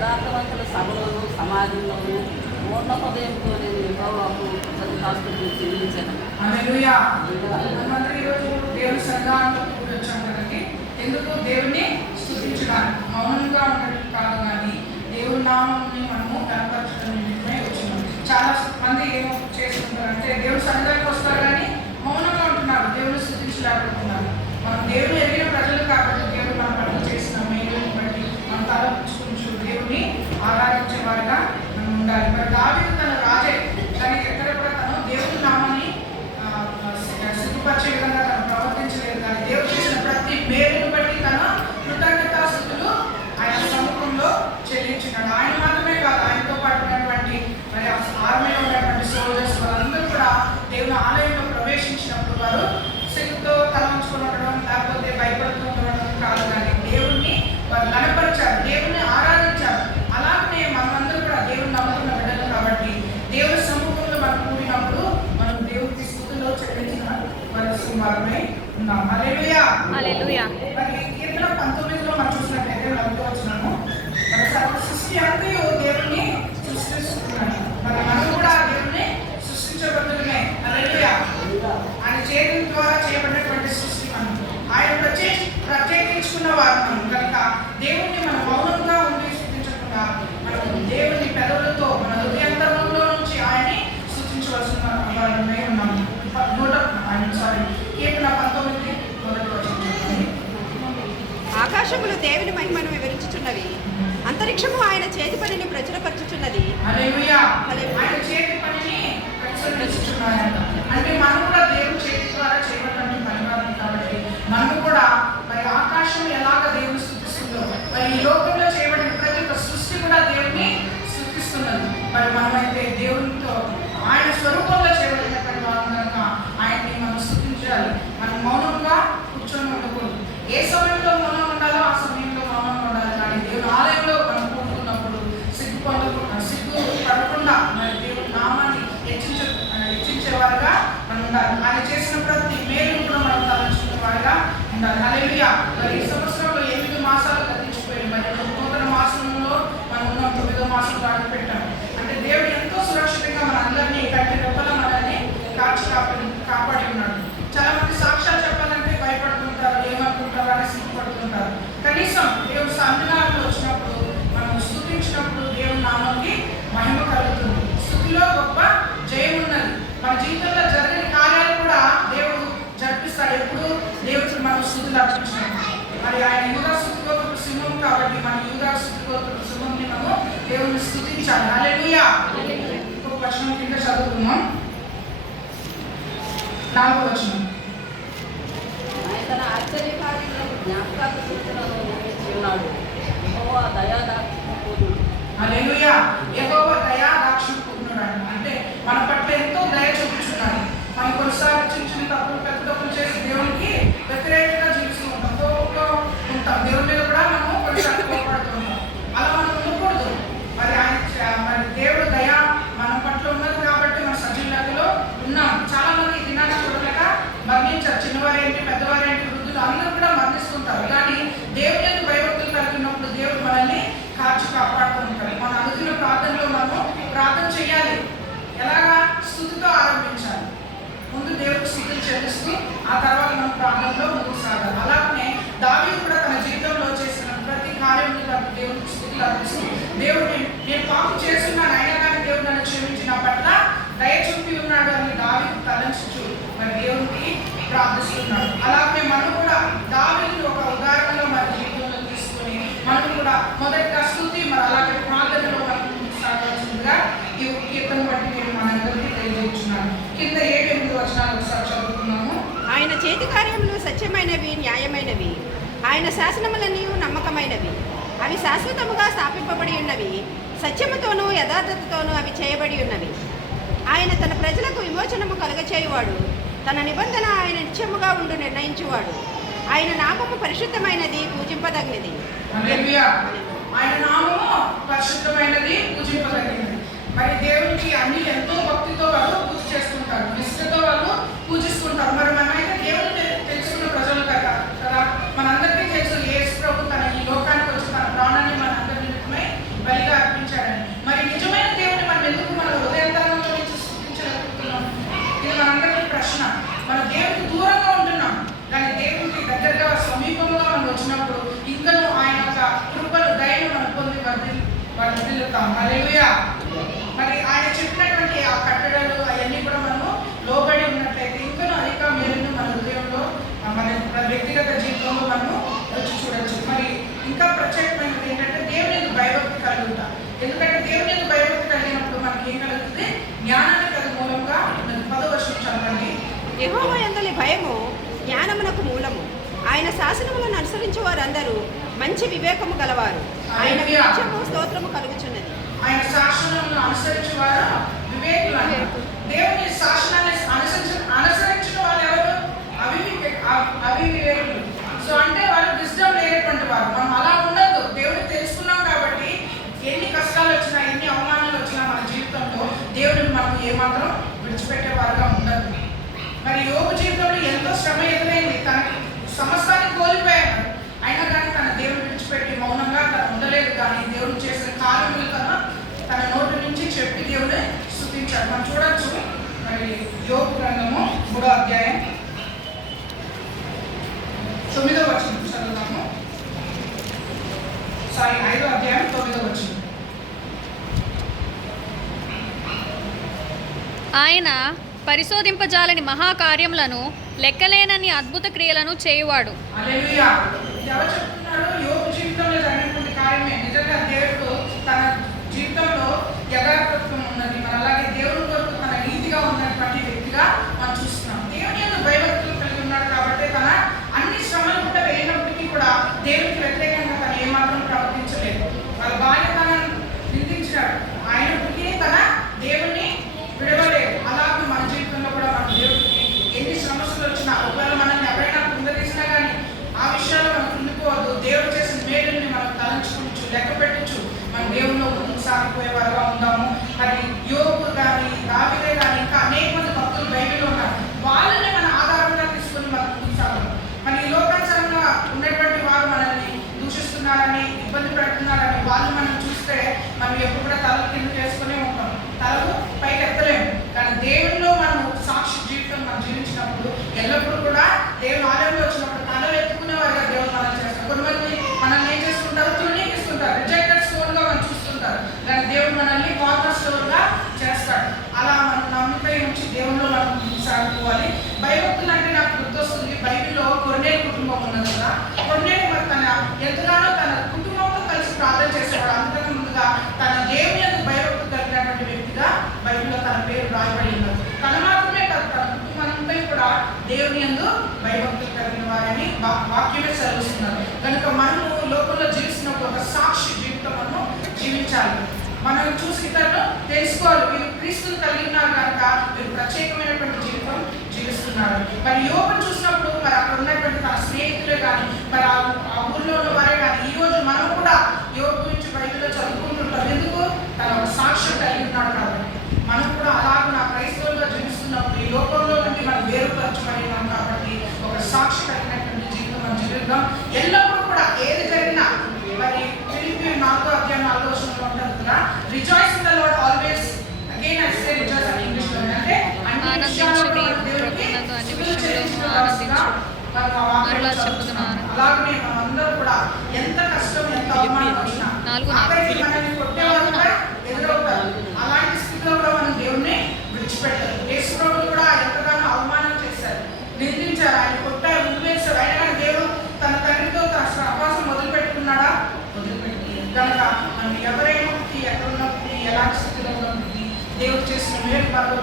యథార్థవంతుల సభలోను సమాజంలోను పూర్ణ హృదయంతో నేను యెహోవాకు కృతజ్ఞతాస్తుతులు చెల్లించాను. హల్లెలూయా. మనమందరం ఈరోజు దేవుని సంఘానికి కూడి వచ్చాం కదండి. ఎందుకు? దేవుని స్తుతించడానికి, మౌనంగా ఉండడం కాదు, కానీ దేవుని నామాన్ని మనము కనపరచడం నిమిత్తమే వచ్చినాం. చాలా మంది ఏమో చేసుకుంటారంటే దేవుని సంఘానికి వస్తారు కానీ మౌనంగా ఉంటున్నారు, దేవుని స్తుతించలేకపోతున్నారు. మనం దేవుని ఎరిగిన ప్రజలు కాబట్టి దేవుడు మన పట్ల చేసిన మేలుని బట్టి మనం తలపుచ్చుకుంటూ దేవుని ఆరాధించే వారిగా మనం ఉండాలి. మరి దావీదు తన రాజే, కానీ ఎక్కడ కూడా తను దేవుని నామాన్ని సిగ్గుపరిచే విధంగా తను ప్రవర్తించలేదు. కానీ దేవుడు చేసిన ప్రతి మేలుని బట్టి తన కృతజ్ఞతాస్తుతులు ఆయన సముఖంలో చెల్లించినాడు. ఆయన మాత్రమే కాదు, ఆయనతో పాటు ఉన్నటువంటి మరి ఆర్మీలో ఉన్నటువంటి సోల్జర్స్ వాళ్ళందరూ కూడా దేవుని ఆలయంలో ప్రవేశించినప్పుడు వారు సిగ్గుతో తల ఉంచుకొని ఉండడం, లేకపోతే భయపడుతూ ఉండడం కాదు, కానీ దేవుణ్ణి వారు గణపరిచారు, దేవుణ్ణి ఆరాధించారు. అలాగనే మనమందరూ కూడా దేవుని నమ్ముకున్న బిడ్డలు కాబట్టి దేవుని సముఖంలో మనం కూడినప్పుడు మనం దేవుడికి స్తుతుల్లో చెల్లించిన వారి వారమై ఉన్నాం. హల్లెలూయా. హల్లెలూయా. మరి కీర్తన 19లో మనం చూసినట్లయితే 4వ వచనము, మరి సర్వ సృష్టి అంతయు దేవుణ్ణి సృష్టిస్తున్నాడు. మరి మనం కూడా దేవుణ్ణి సృష్టించబడుతున్నమే. హల్లెలూయా. ఆయన చేతుల ద్వారా చేయబడినటువంటి సృష్టి మనం, ఆయన ప్రత్యేకించుకున్న వారు మనం కనుక దేవుణ్ణి మనం మౌనంగా ఉండి సృష్టించకుండా మనం దేవుని పెదవులతో మన హృదయాంతరంలో నుంచి ఆయన్ని సృష్టించవలసిన వారమై ఉన్నాము. కీర్తన 19 మొదటి వచనం. ఆకాశములు దేవుని మహిమను వివరించుచున్నవి, అంతరిక్షము ఆయన చేతి పనిని ప్రచురపరచుచున్నది. హల్లెలూయా. ఆయన చేతి పనిని ప్రచురపరచుచున్నాయంట. అంటే మనం కూడా దేవుని చేతి ద్వారా చేయబడినటువంటి పనివారం కాబట్టి మనం కూడా మరి ఆకాశం ఎలాగ దేవుని స్తుతిస్తుందో, మరి ఈ లోకంలో చేయబడిన ప్రతి ఒక్క సృష్టి కూడా దేవుని స్తుతిస్తున్నది. మరి మనమైతే దేవునితో ఆయన స్వరూపంలో చేయబడినటువంటి వారం కనుక ఆయన్ని మనం స్తుతించాలి. మనం మౌనంగా కూర్చొని ఉండకూడదు. ఏ సమయంలో మౌనం ఉండాలో ఆ సమయంలో మౌనంగా ఉండాలి. కానీ దేవుని ఆలయంలో మనం కూడుకున్నప్పుడు సిగ్గు పడకుండా మరి దేవుని నామాన్ని హెచ్చించేవారుగా మనం ఉండాలి. ఆయన చేసిన ప్రతి మేలును కూడా మనం తలంచుకునే వారిగా ఉండాలి. హల్లెలూయా. మరి ఈ సంవత్సరంలో 8 మాసాలు గతించిపోయింది. మరి నూతన మాసంలో మనం ఉన్నాం, 9వ మాసంలో అడుగుపెట్టాం. అంటే దేవుడు ఎంతో సురక్షితంగా మన అందరినీ కంటి లోపల మనల్ని కాపాడి ఉన్నాడు. చాలా మంది సాక్ష్యాలు చెప్పాలంటే భయపడుతుంటారు, ఏమనుకుంటారు అని సిగ్గుపడుతుంటారు. కనీసం దేవుడు సన్నిధానంలో వచ్చినప్పుడు మనం స్తుతించినప్పుడు దేవుని నామానికి మహిమ కలుగుతుంది. స్తుతిలో గొప్ప జయం ఉన్నది. మన జీవితంలో జరిగిన కార్యాలు కూడా దేవుడు జరిపిస్తాడు. ఎప్పుడు దేవుడికి మనం స్తుతులు అర్పించినాం. మరి ఆయన యూదా స్తుతిగోత్రపు సింహం కాబట్టి మన యూదా స్తుతిగోత్రపు సింహంని మనం దేవుని స్తుతించాలి. హల్లెలూయా. ఇంకొక వచనం కింద చదువుకున్నాం, 4వ వచనం. ఆయన తన ఆశ్చర్యకార్యాలను జ్ఞాపకార్థులను నియమించి ఉన్నాడు. యెహోవా దయాదాక్షిణ్యపూర్ణుడు. హల్లెలూయా. యెహోవా దయాదాక్షిణ్యపూర్ణుడు అంటే మన పట్ల ఎంతో దయ చూపించున్నాడు. మనం కొన్నిసార్లు చిన్న తప్పులు పెద్ద తప్పులు చేసి దేవునికి వ్యతిరేకంగా జీవిస్తూ ఉంటాం, కోపంలో ఉంటాం. దేవుని మీద కూడా మనం కొన్నిసార్లు కోపడుతూ ఉంటాం. అలా మనం ఉండకూడదు. మరి మరి దేవుడు దయ మన పట్ల ఉన్నది కాబట్టి మన సజీవులతో ఉన్నాం. చాలా మంది ఈ దినాన్ని చూడలేక మరణించారు. చిన్నవారేంటి, పెద్దవారేంటి, వృద్ధులు అందరూ కూడా మరణిస్తుంటారు. కానీ దేవుని యొక్క భయభక్తులు కలిగినప్పుడు దేవుడు మనల్ని కాపాడుతూ ఉంటాడు. మన అనుదిన ప్రార్థనలో మనము ప్రార్థన చేయాలి. ఎలాగా? స్తుతితో ఆరంభించాలి. ముందు దేవుడికి స్తుతులు చెల్లిస్తూ ఆ తర్వాత మనం ప్రార్థనలో ముందుకు సాగాలి. అలాగే దావీదు కూడా తన జీవితంలో చేసిన ప్రతి కార్యంలో దేవుడికి స్తుతులు అర్పిస్తూ దేవుడు నేను పాపం చేస్తున్నాను, అయినా కానీ దేవుడు నన్ను క్షమించి నా పట్ల దయ చూపి ఉన్నాడు అని దావీదు తలంచు మరి దేవుడికి ప్రార్థిస్తున్నాడు. అలాగే మనం కూడా దావీదు ఒక ఉదాహరణలో మన జీవితంలో తీసుకొని మనం కూడా మొదటిగా స్తుతి మరి అలాగే ప్రార్థనలో మనం సాగాల్సిందిగా ఈ కీర్తన బట్టి నేను మనందరికీ తెలియజేస్తున్నాను. కింద 7-8 వచనాలు ఒకసారి చదువుకున్నాము. ఆయన చేతి కార్యములు సత్యమైనవి, న్యాయమైనవి. ఆయన శాసనములన్నీ నమ్మకమైనవి. అవి శాశ్వతముగా స్థాపింపబడి ఉన్నవి. సత్యముతోనూ యథార్థతతోనూ అవి చేయబడి ఉన్నవి. ఆయన తన ప్రజలకు విమోచనము కలుగచేయువాడు. తన నిబంధన ఆయన నిత్యముగా ఉండు నిర్ణయించువాడు. ఆయన నామము పరిశుద్ధమైనది, పూజింపదగినది. ఆయన నామము పరిశుద్ధమైనది, పూజింపదగినది. మరి దేవునికి అన్ని ఎంతో భక్తితో వాళ్ళు పూజ చేసుకుంటారు, నిష్ఠతో వాళ్ళు పూజిస్తుంటారు. మరి మనమైతే దేవుని తెలుసుకున్న ప్రజలు కదా. మనందరికీ తెలుసు యేసు ప్రభు తన ఈ లోకానికి వచ్చి తన ప్రాణాన్ని మన అందరి నిమిత్తమై హల్లెలూయా. మరి ఆయన చెప్పినటువంటి ఆ కట్టడాలు అవన్నీ కూడా మనము లోబడి ఉన్నట్లయితే ఇంకా అధిక మేలును మన హృదయంలో మన వ్యక్తిగత జీవితంలో మనము వచ్చి చూడొచ్చు. మరి ఇంకా ప్రత్యేకమైనది ఏంటంటే దేవుని యొక్క భయభక్తి కలుగుతా. ఎందుకంటే దేవుని యొక్క భయభక్తి కలిగినప్పుడు మనకి ఏం కలుగుతుంది? జ్ఞానానికి అది మూలంగా ఉన్నది. 10వ వచనం చదవండి. యెహోవా యందలి భయము జ్ఞానమునకు మూలము. ఆయన శాసనములను అనుసరించే వారందరూ మంచి వివేకము గలవారు. ఆయన నిత్యము స్తోత్రము కలుగుచున్నది. ఆయన శాసనాలను అనుసరించేవారు వివేకులు అంటారు. దేవుని శాసనాన్ని అనుసరించిన వాళ్ళు ఎవరు? అవివేకులు. సో అంటే వాళ్ళు విజ్డమ్ లేనటువంటి వారు. మనం అలా ఉండదు. దేవుడిని తెలుసుకున్నాం కాబట్టి ఎన్ని కష్టాలు వచ్చినా ఎన్ని అవమానాలు వచ్చినా మన జీవితంలో దేవుడిని మనం ఏమాత్రం విడిచిపెట్టే వారుగా ఉండదు. మరి యోగు జీవితంలో ఎంతో శ్రమ ఎదురైంది. తనకి సమస్తాన్ని కోల్పోయాడు. అయినా కానీ తన దేవుని విడిచిపెట్టి మౌనంగా తను ఉండలేదు. కానీ దేవుడు చేసిన కార్యములు తన నోటి నుంచి చెప్పి దేవుడే స్తుతించాడు. మనం చూడొచ్చు. మరి యోగు గ్రంథము 3వ అధ్యాయం 9వ వచనం చదువుతాము. 5వ అధ్యాయం 9వ వచనం. ఆయన పరిశోధింపజాలని మహాకార్యములను లెక్కలేనన్ని అద్భుత క్రియలను చేయువాడు. హల్లెలూయా. ఎవరు చెప్తున్నారు? యోగు జీవితంలో జరిగినటువంటి కార్యమే. నిజంగా దేవుడు తన జీవితంలో యథార్థత్వం ఉన్నది. మరి అలాగే దేవుని కొరకు తన నీతిగా ఉన్నటువంటి వ్యక్తిగా మనం చూస్తున్నాం. దేవుని యొక్క భయభక్తులు కలిగి ఉన్నాడు కాబట్టి తన అన్ని శ్రమలు కూడా వెళ్ళినప్పటికీ కూడా దేవునికి వ్యతిరేకంగా తను ఏమాత్రం ప్రవర్తించలేదు. వాళ్ళ భార్య తనను నిందించాడు, అయినప్పటికీ తన దేవుణ్ణి విడవలేదు. అలాగే మన జీవితంలో కూడా మన దేవుడికి ఎన్ని సమస్యలు వచ్చినా, ఒకవేళ మనల్ని ఎవరైనా కుందదీసినా కానీ ఆ విషయాల్లో మనం కుందుకోవద్దు. దేవుడు చేసిన మేలుని మనం తలంచుకోవచ్చు, లెక్క పెట్టచ్చు. మన దేవుల్లో ముందుకు సాగిపోయే వారుగా ఉందాము. మరి యోగు కానీ దావీదే కానీ ఇంకా అనేక మంది భక్తులు బైబిల్లో ఉన్నారు. వాళ్ళని మన ఆధారంగా తీసుకొని మనం ముందుకు సాగము. మరి ఈ లోకానుసారంగా ఉన్నటువంటి వారు మనల్ని దూషిస్తున్నారని, ఇబ్బంది పెడుతున్నారని వాళ్ళు మనం చూస్తే మనం ఎప్పుడు కూడా తల కింద చేసుకునే ఉంటాం, తలకు పైకి ఎత్తలేము. కానీ దేవునిలో మనం సాక్షి జీవితం మనం జీవించినప్పుడు ఎల్లప్పుడూ కూడా దేవుని ఆలయంలో వచ్చినప్పుడు తలలు ఎత్తుకునే వారిగా దేవుడు మనం చేస్తారు. కొంతమంది మనల్ని ఏం చేసుకుంటారు? తృణీకిస్తుంటారు, రిజెక్టెడ్ స్టోన్ గా మనం చూస్తుంటారు. కానీ దేవుడు మనల్ని కార్నర్ స్టోన్ గా చేస్తాడు. అలా మనం నమ్మికై ఉంచి దేవునిలో మనం సాగిపోవాలి. భయభక్తులు అంటే నాకు గుర్తొస్తుంది, బైబిల్లో కొర్నేలు కుటుంబం ఉన్నది కదా. కొర్నేలు మరి తన ఎంతగానో తన కుటుంబంతో కలిసి ప్రార్థన చేసేవాడు. అందుకని ముందుగా తన దేవుని యొక్క భయభక్తులు కలిగినటువంటి వ్యక్తిగా బైబిల్లో తన పేరు రాయబడి ఉన్నది. తన మాత్రమే కాదు, తన కుటుంబంపై కూడా దేవుని యందు భయభక్తులు కలిగిన వారని వాక్యమే సెలవుస్తున్నారు. కనుక మనము లోకంలో జీవిస్తున్నప్పుడు ఒక సాక్షి జీవితం మనము జీవించాలి. మనం చూసి ఇతరులు తెలుసుకోవాలి, వీరు క్రీస్తుని కలిగి ఉన్నారు కనుక వీరు ప్రత్యేకమైనటువంటి జీవితం జీవిస్తున్నారు. మరి యోగును చూసినప్పుడు మరి అక్కడ ఉన్నటువంటి తన స్నేహితులే కానీ మరి ఆ ఊళ్ళో ఉన్న వారే కానీ ఈ రోజు మనం కూడా యోగు గురించి బైబిల్లో చదువుకుంటుంటాం. ఎందుకు? తన ఒక సాక్ష్యం కలిగి ఉన్నాడు కాబట్టి. మనం కూడా అలాగే నా క్రైస్తవులుగా జీవిస్తున్నప్పుడు ఈ లోకంలో నుండి మనం వేరుపరచబడి ఉన్నాం కాబట్టి ఒక సాక్షి కలిగినటువంటి జీవితం మనం జీవిద్దాం. ఎల్లప్పుడూ కూడా ఏది జరిగినా మరి ఫిలిప్పీయుల 4వ అధ్యాయం 4వ వచనంలో ఉంటుంది కదా, rejoice in the lord always. Again I say rejoice అని ఇంగ్లీష్ లో. అంటే అన్ని విషయాల్లో దేవునికి అలాగే మనందరూ కూడా ఎంత కష్టం ఎంత అవమానం వచ్చినా అక్కడికి మనల్ని కొట్టేవారు కూడా ఎదురవుతారు. అలాంటి స్థితిలో కూడా మనం దేవుణ్ణి విడిచిపెట్టారు. యేసు ప్రభువును కూడా ఎంతగానో అవమానం చేశారు, నిందించారు, ఆయన కొట్టారు, ముందు వేశారు. అయినా కానీ దేవుడు తన తండ్రితో తన సహవాసం మొదలుపెట్టుకున్నాడా? వదిలిపెట్టింది. కనుక మనం ఎవరైనప్పటికీ ఎక్కడున్నప్పటికీ ఎలాంటి స్థితిలో ఉన్నప్పటికీ దేవుడు చేసిన మేలు పనులు